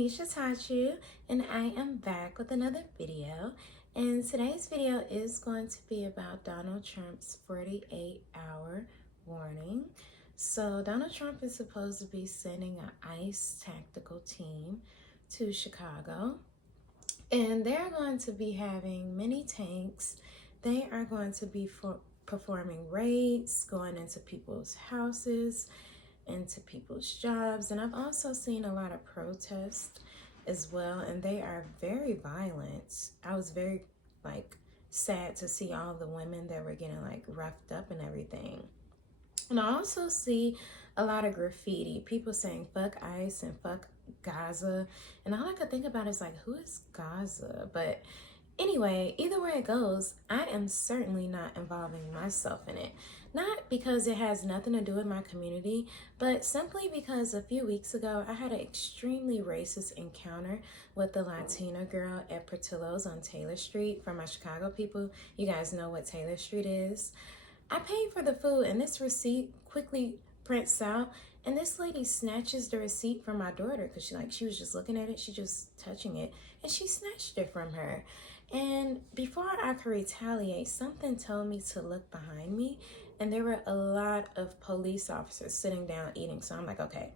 Tanisha Tachu, and I am back with another video. And today's video is going to be about Donald Trump's 48-hour warning. So Donald Trump is supposed to be sending an ICE tactical team to Chicago, and they're going to be having many tanks. They are going to be performing raids, going into people's houses, into people's jobs. And I've also seen a lot of protests as well, and they are very violent. I was very sad to see all the women that were getting roughed up and everything. And I also see a lot of graffiti, people saying fuck ICE and fuck Gaza, and all I could think about is who is Gaza? But anyway, either way it goes, I am certainly not involving myself in it. Not because it has nothing to do with my community, but simply because a few weeks ago, I had an extremely racist encounter with the Latina girl at Portillo's on Taylor Street. For my Chicago people, you guys know what Taylor Street is. I paid for the food, and this receipt quickly prints out, and this lady snatches the receipt from my daughter because she was just looking at it, she just touching it, and she snatched it from her. And before I could retaliate, something told me to look behind me, and there were a lot of police officers sitting down eating. So I'm like, okay,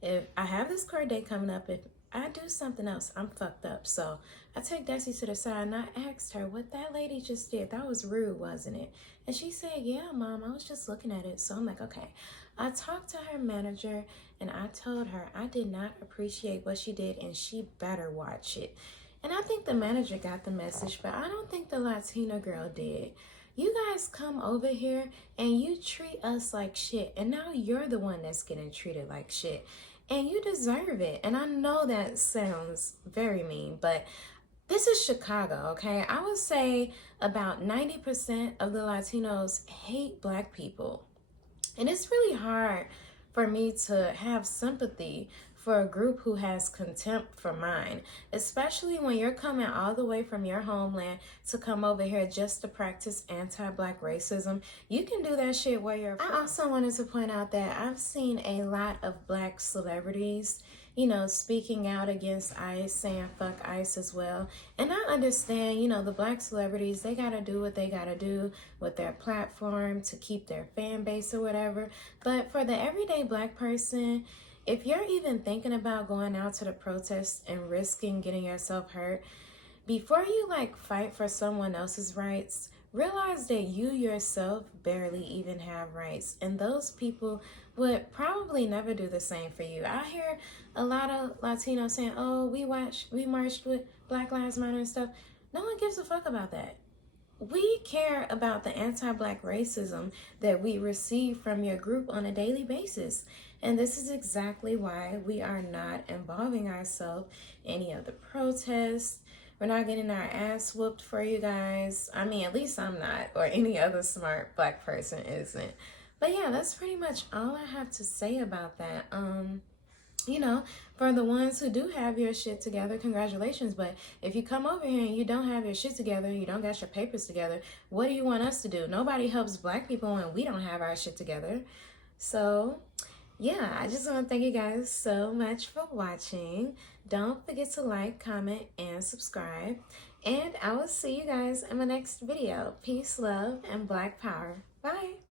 if I have this court date coming up, if I do something else, I'm fucked up. So I take Desi to the side and I asked her what that lady just did. That was rude, wasn't it? And she said, yeah, Mom, I was just looking at it. So I'm like, okay. I talked to her manager and I told her I did not appreciate what she did and she better watch it. And I think the manager got the message, but I don't think the Latina girl did. You guys come over here and you treat us like shit, and now you're the one that's getting treated like shit, and you deserve it. And I know that sounds very mean, but this is Chicago, okay? I would say about 90% of the Latinos hate Black people. And it's really hard for me to have sympathy for a group who has contempt for mine, especially when you're coming all the way from your homeland to come over here just to practice anti-Black racism. You can do that shit where you're from. I also wanted to point out that I've seen a lot of Black celebrities, speaking out against ICE, saying fuck ICE as well. And I understand, the Black celebrities, they gotta do what they gotta do with their platform to keep their fan base or whatever. But for the everyday Black person, if you're even thinking about going out to the protests and risking getting yourself hurt, before you fight for someone else's rights, realize that you yourself barely even have rights, and those people would probably never do the same for you. I hear a lot of Latinos saying, oh, we marched with Black Lives Matter and stuff. No one gives a fuck about that. We care about the anti-Black racism that we receive from your group on a daily basis. And this is exactly why we are not involving ourselves in any of the protests. We're not getting our ass whooped for you guys. I mean, at least I'm not, or any other smart Black person isn't. But yeah, that's pretty much all I have to say about that. For the ones who do have your shit together, congratulations. But if you come over here and you don't have your shit together, you don't got your papers together, what do you want us to do? Nobody helps Black people when we don't have our shit together. So yeah, I just want to thank you guys so much for watching. Don't forget to like, comment, and subscribe. And I will see you guys in my next video. Peace, love, and Black power. Bye.